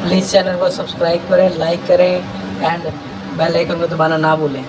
Please channel को subscribe करें, like करें एंड बेल आइकन को दबाना ना भूलें।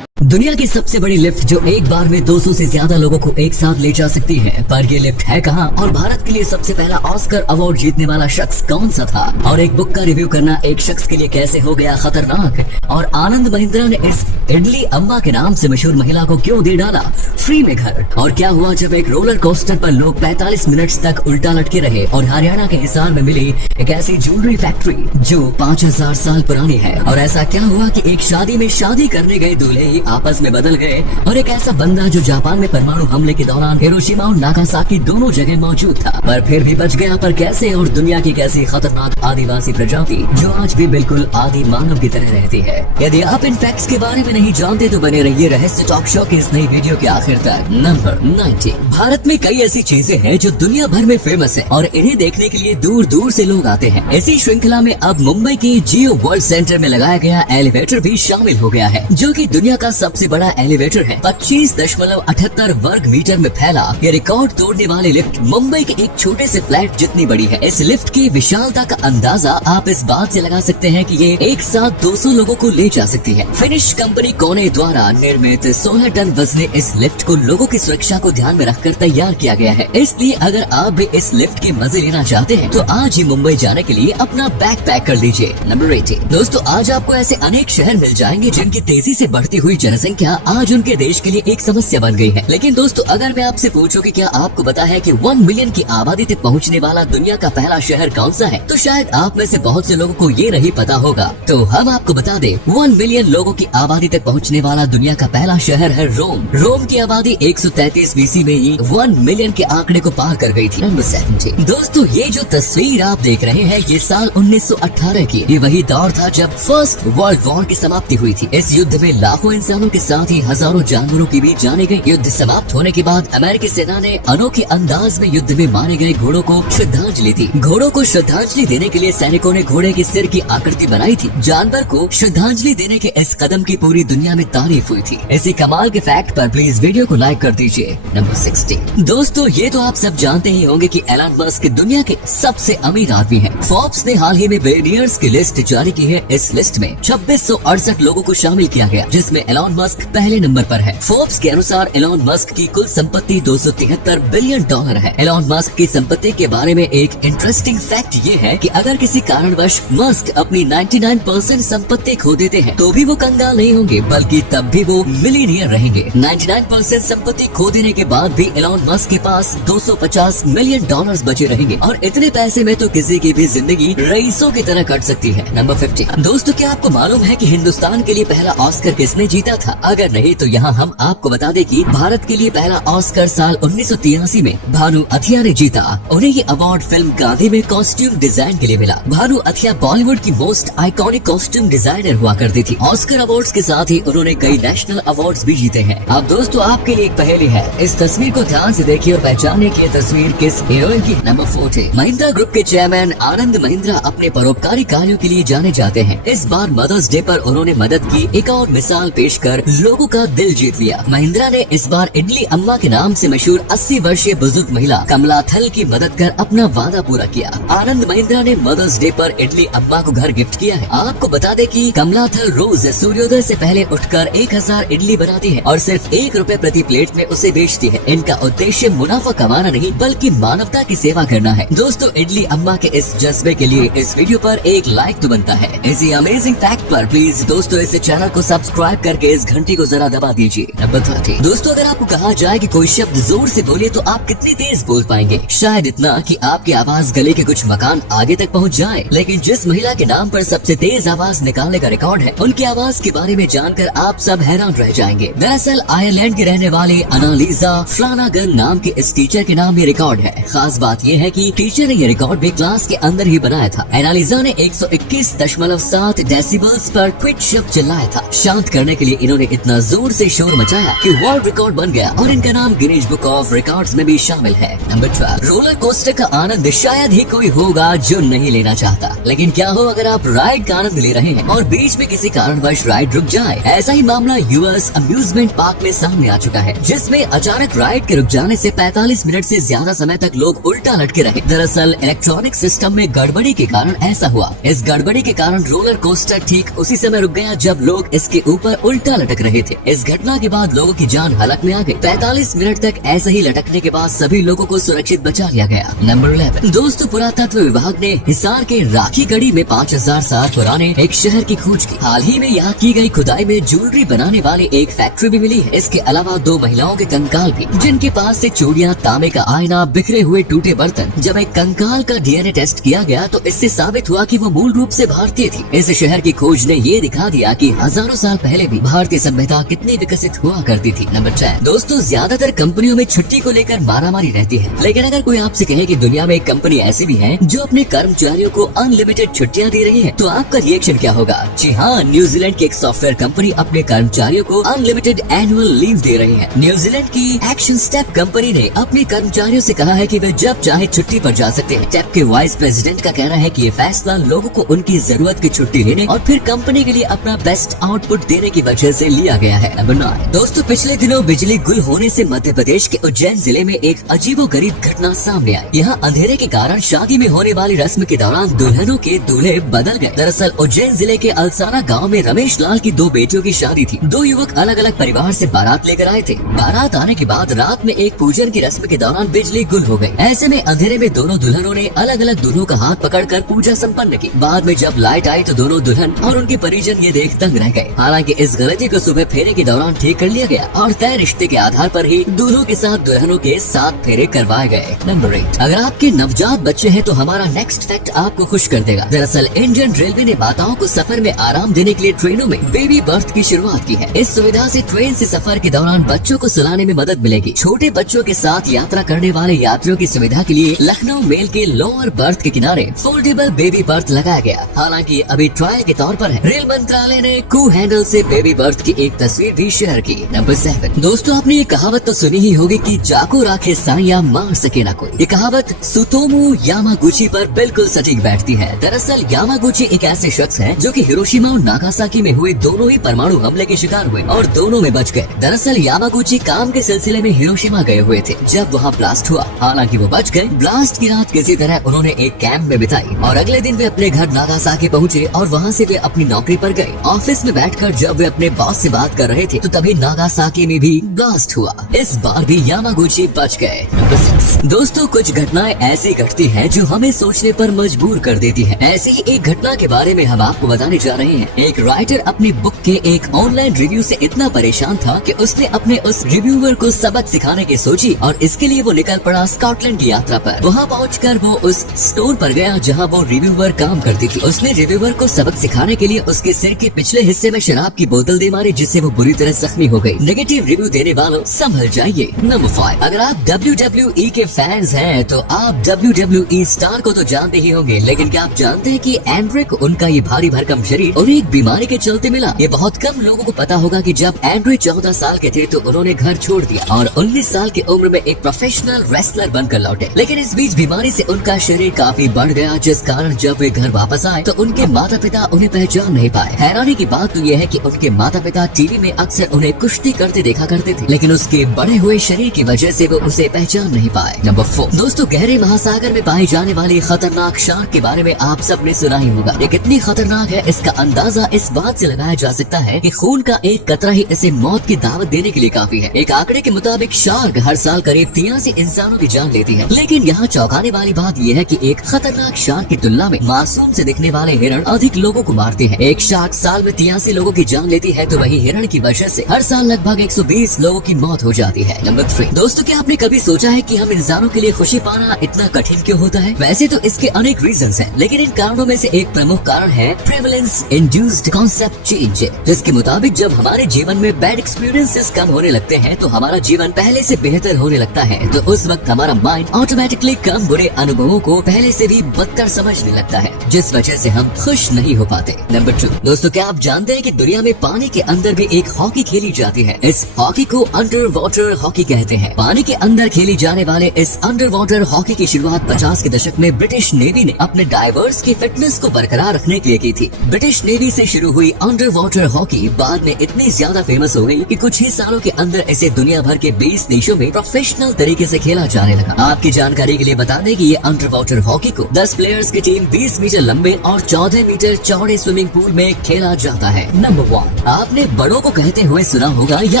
दुनिया की सबसे बड़ी लिफ्ट जो एक बार में 200 से ज्यादा लोगों को एक साथ ले जा सकती है, पर ये लिफ्ट है कहाँ और भारत के लिए सबसे पहला ऑस्कर अवार्ड जीतने वाला शख्स कौन सा था, और एक बुक का रिव्यू करना एक शख्स के लिए कैसे हो गया खतरनाक, और आनंद महिंद्रा ने इस इडली अम्मा के नाम से मशहूर महिला को क्यों दे डाला फ्री में घर, और क्या हुआ जब एक रोलर कोस्टर पर लोग 45 मिनट तक उल्टा लटके रहे, और हरियाणा के हिसार में मिली एक ऐसी ज्वेलरी फैक्ट्री जो 5000 साल पुरानी है, और ऐसा क्या हुआ कि एक शादी में शादी करने गए दूल्हे आपस में बदल गए, और एक ऐसा बंदा जो जापान में परमाणु हमले के दौरान हिरोशिमा और नागासाकी दोनों जगह मौजूद था पर फिर भी बच गया, पर कैसे, और दुनिया की कैसी खतरनाक आदिवासी प्रजाति जो आज भी बिल्कुल आदि मानव की तरह रहती है। यदि आप इन फैक्ट्स के बारे में नहीं जानते तो बने रहिए रहस्य टॉक शो के इस नई वीडियो के आखिर तक। नंबर 90। भारत में कई ऐसी चीजें हैं जो दुनिया भर में फेमस है और इन्हें देखने के लिए दूर दूर से लोग आते हैं। इसी श्रृंखला में अब मुंबई के जियो वर्ल्ड सेंटर में लगाया गया एलिवेटर भी शामिल हो गया है, जो कि दुनिया का सबसे बड़ा एलिवेटर है। 25.78 वर्ग मीटर में फैला ये रिकॉर्ड तोड़ने वाली लिफ्ट मुंबई के एक छोटे से फ्लैट जितनी बड़ी है। इस लिफ्ट की विशालता का अंदाजा आप इस बात से लगा सकते हैं कि ये एक साथ 200 लोगों को ले जा सकती है। फिनिश कंपनी कोने द्वारा निर्मित 16 टन वजनी इस लिफ्ट को लोगों की सुरक्षा को ध्यान में रखकर तैयार किया गया है। इसलिए अगर आप भी इस लिफ्ट के मजे लेना चाहते हैं तो आज ही मुंबई जाने के लिए अपना बैग पैक कर लीजिए। नंबर 80। दोस्तों, आज आपको ऐसे अनेक शहर मिल जाएंगे जिनकी तेजी से बढ़ती हुई जनसंख्या आज उनके देश के लिए एक समस्या बन गई है। लेकिन दोस्तों, अगर मैं आपसे पूछूं कि क्या आपको पता है कि 1 मिलियन की आबादी तक पहुंचने वाला दुनिया का पहला शहर कौन सा है, तो शायद आप में से बहुत से लोगों को ये नहीं पता होगा। तो हम आपको बता दें, 1 मिलियन लोगों की आबादी तक पहुंचने वाला दुनिया का पहला शहर है रोम। रोम की आबादी 133 बीसी में ही 1 मिलियन के आंकड़े को पार कर गई थी। नंबर 70। दोस्तों, ये जो तस्वीर आप देख रहे हैं ये साल 1918 की, ये वही दौर था जब फर्स्ट वर्ल्ड वॉर की समाप्ति हुई थी। इस युद्ध में लाखों इंसानों के साथ ही हजारों जानवरों की भी जाने गई। युद्ध समाप्त होने के बाद अमेरिकी सेना ने अनोखे अंदाज में युद्ध में मारे गए घोड़ों को श्रद्धांजलि दी। घोड़ों को श्रद्धांजलि देने के लिए सैनिकों ने घोड़े के सिर की आकृति बनाई थी। जानवर को श्रद्धांजलि देने के इस कदम की पूरी दुनिया में तारीफ हुई थी। इसी कमाल के फैक्ट पर प्लीज वीडियो को लाइक कर दीजिए। नंबर 60। दोस्तों, ये तो आप सब जानते ही होंगे कि एलन मस्क दुनिया के सबसे अमीर आदमी है। फोर्ब्स ने हाल ही में बिलियनियर्स की लिस्ट जारी की है। इस लिस्ट में 2668 लोगों को शामिल किया गया, जिसमें एलन मस्क पहले नंबर पर है। फोर्ब्स के अनुसार एलन मस्क की कुल संपत्ति $273 बिलियन है। एलन मस्क की संपत्ति के बारे में एक इंटरेस्टिंग फैक्ट ये है कि अगर किसी कारणवश मस्क अपनी 99% संपत्ति खो देते हैं तो भी वो कंगाल नहीं होंगे, बल्कि तब भी वो मिलियनियर रहेंगे। 99% संपत्ति खो देने के बाद भी एलन मस्क के पास $250 मिलियन बचे रहेंगे, और इतने पैसे में तो किसी की भी जिंदगी रईसों की तरह कट सकती है। नंबर 50। दोस्तों, क्या आपको मालूम है कि हिंदुस्तान के लिए पहला ऑस्कर किसने जीता था? अगर नहीं तो यहाँ हम आपको बता दें कि भारत के लिए पहला ऑस्कर साल 1983 में भानु अथिया ने जीता। उन्हें ये अवार्ड फिल्म गांधी में कॉस्ट्यूम डिजाइन के लिए मिला। भानु अथिया बॉलीवुड की मोस्ट आइकॉनिक कॉस्ट्यूम डिजाइनर हुआ करती थी। ऑस्कर अवार्ड्स के साथ ही उन्होंने कई नेशनल अवार्ड्स भी जीते हैं। अब दोस्तों, आपके लिए एक पहेली है, इस तस्वीर को ध्यान से देखिए और पहचानिए कि ये तस्वीर किस हीरोइन की। नंबर 40। महिंद्रा ग्रुप के चेयरमैन आनंद महिंद्रा अपने परोपकारी कार्यों के लिए जाने जाते हैं। इस बार मदर्स डे पर उन्होंने मदद की एक और मिसाल पेश कर लोगों का दिल जीत लिया। महिंद्रा ने इस बार इडली अम्मा के नाम से मशहूर 80 वर्षीय बुजुर्ग महिला कमला थल की मदद कर अपना वादा पूरा किया। आनंद महिंद्रा ने मदर्स डे पर इडली अम्मा को घर गिफ्ट किया है। आपको बता दें कि कमला थल रोज सूर्योदय से पहले उठकर 1000 इडली बनाती है और सिर्फ ₹1 प्रति प्लेट में उसे बेचती है। इनका उद्देश्य मुनाफा कमाना नहीं बल्कि मानवता की सेवा करना है। दोस्तों, इडली अम्मा के इस जज्बे के लिए इस वीडियो पर एक लाइक तो बनता है। इसी अमेजिंग फैक्ट पर प्लीज दोस्तों इस चैनल को सब्सक्राइब करके इस घंटी को जरा दबा दीजिए। नंबर 30। दोस्तों, अगर आपको कहा जाए कि कोई शब्द जोर से बोले तो आप कितनी तेज बोल पाएंगे? शायद इतना कि आपकी आवाज गले के कुछ मकान आगे तक पहुंच जाए। लेकिन जिस महिला के नाम पर सबसे तेज आवाज निकालने का रिकॉर्ड है, उनकी आवाज के बारे में जानकर आप सब हैरान रह जाएंगे। दरअसल आयरलैंड के रहने वाले अनालिजा फ्लानागन नाम के इस टीचर के नाम ये रिकॉर्ड है। खास बात ये है कि टीचर ने ये रिकॉर्ड भी क्लास के अंदर ही बनाया था। एनालिजा ने 121.7 डेसिबल्स पर क्विट शब्द चिल्लाया था। शांत करने के लिए इन्होंने इतना जोर से शोर मचाया कि वर्ल्ड रिकॉर्ड बन गया और इनका नाम गिनीज बुक ऑफ रिकॉर्ड्स में भी शामिल है। नंबर 12, रोलर कोस्टर का आनंद शायद ही कोई होगा जो नहीं लेना चाहता, लेकिन क्या हो अगर आप राइड का आनंद ले रहे हैं और बीच में किसी कारणवश राइड रुक जाए। ऐसा ही मामला यूएस अम्यूजमेंट पार्क में सामने आ चुका है, जिसमें अचानक राइड के रुक जाने से 45 मिनट से ज्यादा समय तक लोग उल्टा लटके रहे। दरअसल इलेक्ट्रॉनिक सिस्टम में गड़बड़ी के कारण ऐसा हुआ। इस गड़बड़ी के कारण रोलर कोस्टर ठीक उसी समय रुक गया जब लोग इसके ऊपर उल्टा लटक रहे थे। इस घटना के बाद लोगों की जान हलक में आ गई। 45 मिनट तक ऐसे ही लटकने के बाद सभी लोगों को सुरक्षित बचा लिया गया। नंबर 11, दोस्तों पुरातत्व विभाग ने हिसार के राखी गढ़ी में 5000 साल पुराने एक शहर की खोज की। हाल ही में यहाँ की गई खुदाई में ज्वेलरी बनाने वाली एक फैक्ट्री भी मिली है। इसके अलावा 2 महिलाओं के कंकाल भी, जिनके पास से चूड़ियाँ, तांबे का आईना, बिखरे हुए टूटे बर्तन। जब एक कंकाल का डीएनए टेस्ट किया गया तो इससे साबित हुआ कि वो मूल रूप से भारतीय थी। इस शहर की खोज ने ये दिखा दिया कि हजारों साल पहले भी भारतीय सभ्यता कितनी विकसित हुआ करती थी। नंबर 10, दोस्तों ज्यादातर कंपनियों में छुट्टी को लेकर मारामारी रहती है, लेकिन अगर कोई आपसे कहे कि दुनिया में एक कंपनी ऐसी भी है जो अपने कर्मचारियों को अनलिमिटेड छुट्टियां दे रही है, तो आपका रिएक्शन क्या होगा? जी हाँ, न्यूजीलैंड की एक सॉफ्टवेयर कंपनी अपने कर्मचारियों को अनलिमिटेड एनुअल लीव दे रही है। न्यूजीलैंड की एक्शन स्टेप कंपनी ने अपने कर्मचारियों से कहा है कि वे जब चाहे छुट्टी पर जा सकते हैं। स्टेप के वाइस प्रेसिडेंट का कहना है कि ये फैसला लोगों को उनकी जरूरत की छुट्टी लेने और फिर कंपनी के लिए अपना बेस्ट आउटपुट देने की वजह से लिया गया है। नंबर 9, दोस्तों पिछले दिनों बिजली गुल होने से मध्य प्रदेश के उज्जैन जिले में एक अजीबोगरीब घटना सामने आई। यहाँ अंधेरे के कारण शादी में होने वाली रस्म के दौरान दुल्हनों के दूल्हे बदल गए। दरअसल उज्जैन जिले के अलसाना गांव में रमेश लाल की 2 बेटियों की शादी थी। 2 युवक अलग अलग परिवार से बारात लेकर आए थे। बारात आने के बाद रात में एक पूजन की रस्म के दौरान बिजली गुल हो गई। ऐसे में अंधेरे में दोनों दुल्हनों ने अलग अलग दूल्हों का हाथ पकड़कर पूजा संपन्न की। बाद में जब लाइट आई तो दोनों दुल्हन और उनके परिजन ये देख दंग रह गए। हालांकि इस गलती को सुबह फेरे के दौरान ठीक कर लिया गया और तय रिश्ते के आधार पर ही दूल्हों के साथ दुल्हनों के 7 फेरे करवाए गए। नंबर 8, अगर आपके नवजात बच्चे हैं तो हमारा नेक्स्ट फैक्ट आपको खुश कर देगा। दरअसल इंडियन रेलवे ने माताओं को सफर में आराम देने के लिए ट्रेनों में बेबी बर्थ की शुरुआत की है। इस सुविधा से ट्रेन से सफर के दौरान बच्चों को सुलाने में मदद मिलेगी। छोटे बच्चों के साथ यात्रा करने वाले यात्रियों की सुविधा के लिए लखनऊ मेल के लोअर बर्थ के किनारे फोल्डेबल बेबी बर्थ लगाया गया। हालांकि अभी ट्रायल के तौर पर है। रेल मंत्रालय ने कू हैंडल से बेबी बर्थ की एक तस्वीर भी शेयर की। नंबर 7, दोस्तों आपने ये कहावत तो सुनी ही होगी कि जाको राखे साइया मार सके ना कोई। ये कहावत सुतोमू यामागुची पर बिल्कुल सटीक बैठती है। दरअसल यामागुची एक ऐसे शख्स हैं जो कि हिरोशिमा और नागासाकी में हुए दोनों ही परमाणु हमले के शिकार हुए और दोनों में बच गए। दरअसल यामागुची काम के सिलसिले में हिरोशिमा गए हुए थे जब वहाँ ब्लास्ट हुआ। हालांकि वो बच गए। ब्लास्ट की रात किसी तरह उन्होंने एक कैंप में बिताई और अगले दिन वे अपने घर नागासाकी पहुँचे और वहाँ से वे अपनी नौकरी पर गए। ऑफिस में बैठकर जब वे अपने बॉस से बात कर रहे थे तो तभी नागासाकी में भी ब्लास्ट हुआ। इस बार भी यामागुची बच गए। नंबर 6, दोस्तों कुछ घटनाएं ऐसी घटती हैं जो हमें सोचने पर मजबूर कर देती हैं। ऐसी ही एक घटना के बारे में हम आपको बताने जा रहे हैं। एक राइटर अपनी बुक के एक ऑनलाइन रिव्यू से इतना परेशान था कि उसने अपने उस रिव्यूअर को सबक सिखाने की सोची और इसके लिए वो निकल पड़ा स्कॉटलैंड की यात्रा पर। वहाँ पहुंचकर वो उस स्टोर पर गया जहाँ वो रिव्यूअर काम करती थी। उसने रिव्यूअर को सबक सिखाने के लिए उसके सिर के पिछले हिस्से में शराब की बोतल दे मारी, जिससे वो बुरी तरह जख्मी हो गई। नेगेटिव रिव्यू देने वालों संभल जाइए। नंबर 5, अगर आप WWE के फैंस हैं तो आप WWE स्टार को तो जानते ही होंगे, लेकिन क्या आप जानते हैं कि एंड्रे को उनका ये भारी भरकम शरीर उन्हें एक बीमारी के चलते मिला। ये बहुत कम लोगों को पता होगा कि जब एंड्रे 14 साल के थे तो उन्होंने घर छोड़ दिया और 19 साल की उम्र में एक प्रोफेशनल रेसलर बनकर लौटे। लेकिन इस बीच बीमारी से उनका शरीर काफी बढ़ गया, जिस कारण जब वे घर वापस आए तो उनके माता पिता उन्हें पहचान नहीं पाए। हैरानी की बात तो यह है कि उनके माता पिता टीवी में अक्सर उन्हें कुश्ती करते देखा करते थे, लेकिन उसके बड़े हुए शरीर की वजह से वो उसे पहचान नहीं पाए। नंबर 4, दोस्तों गहरे महासागर में पाई जाने वाली खतरनाक शार्क के बारे में आप सबने सुना ही होगा। ये कितनी खतरनाक है इसका अंदाजा इस बात से लगाया जा सकता है कि खून का एक कतरा ही इसे मौत की दावत देने के लिए काफी है। एक आंकड़े के मुताबिक शार्क हर साल करीब 83 इंसानों की जान लेती है। लेकिन यहाँ चौंकाने वाली बात यह है कि एक खतरनाक शार्क की तुलना में मासूम से दिखने वाले हिरण अधिक लोगों को मारते हैं। एक शार्क साल में 83 लोगों की जान लेती है तो वही हिरण की वजह से हर साल लगभग 120 लोगों की मौत हो जाती है। नंबर 3, दोस्तों क्या आपने कभी सोचा है कि हम इंसानों के लिए खुशी पाना इतना कठिन क्यों होता है? वैसे तो इसके अनेक रीजंस हैं, लेकिन इन कारणों में से एक प्रमुख कारण है प्रेवलेंस इंड्यूस्ड कॉन्सेप्ट चेंज, जिसके मुताबिक जब हमारे जीवन में बैड एक्सपीरियंसेस कम होने लगते हैं तो हमारा जीवन पहले से बेहतर होने लगता है। तो उस वक्त हमारा माइंड ऑटोमेटिकली कम बुरे अनुभवों को पहले से भी बदतर समझने लगता है, जिस वजह से हम खुश नहीं हो पाते। नंबर 2, दोस्तों क्या आप जानते हैं कि दुनिया में पानी पानी के अंदर भी एक हॉकी खेली जाती है। इस हॉकी को अंडर वाटर हॉकी कहते हैं। पानी के अंदर खेली जाने वाले इस अंडर वाटर हॉकी की शुरुआत 50 के दशक में ब्रिटिश नेवी ने अपने डाइवर्स की फिटनेस को बरकरार रखने के लिए की थी। ब्रिटिश नेवी से शुरू हुई अंडर वाटर हॉकी बाद में इतनी ज्यादा फेमस हो गई कि कुछ ही सालों के अंदर इसे दुनिया भर के 20 देशों में प्रोफेशनल तरीके से खेला जाने लगा। आपकी जानकारी के लिए बता दें कि ये अंडर वाटर हॉकी को 10 प्लेयर्स की टीम 20 मीटर लंबे और 14 मीटर चौड़े स्विमिंग पूल में खेला जाता है। नंबर 1, आपने बड़ों को कहते हुए सुना होगा या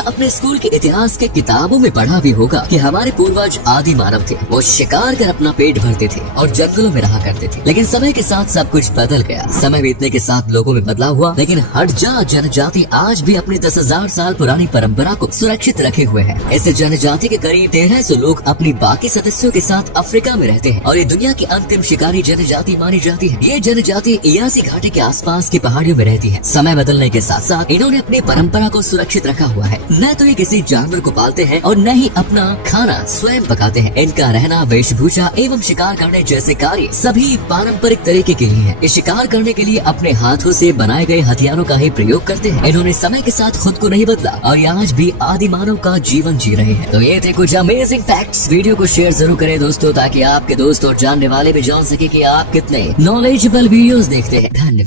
अपने स्कूल के इतिहास के किताबों में पढ़ा भी होगा कि हमारे पूर्वज आदि मानव थे। वो शिकार कर अपना पेट भरते थे और जंगलों में रहा करते थे। लेकिन समय के साथ सब कुछ बदल गया। समय बीतने के साथ लोगों में बदलाव हुआ, लेकिन हड़जा जनजाति आज भी अपनी 10,000 साल पुरानी परंपरा को सुरक्षित रखे हुए है। इस जनजाति के करीब 1300 लोग अपनी बाकी सदस्यों के साथ अफ्रीका में रहते हैं और ये दुनिया की अंतिम शिकारी जनजाति मानी जाती है। ये जनजाति इयासी घाटी के आसपास की पहाड़ियों में रहती है। समय बदलने के साथ साथ इन्होंने अपनी परंपरा को सुरक्षित रखा हुआ है। न तो ये किसी जानवर को पालते हैं और न ही अपना खाना स्वयं पकाते हैं। इनका रहना, वेशभूषा एवं शिकार करने जैसे कार्य सभी पारंपरिक तरीके के लिए है। ये शिकार करने के लिए अपने हाथों से बनाए गए हथियारों का ही प्रयोग करते हैं। इन्होंने समय के साथ खुद को नहीं बदला और आज भी आदि मानव का जीवन जी रहे हैं। तो ये थे कुछ अमेजिंग फैक्ट्स। वीडियो को शेयर जरूर करें दोस्तों, ताकि आपके दोस्त और जानने वाले भी जान सके कि आप कितने नॉलेजेबल वीडियोस देखते हैं। धन्यवाद।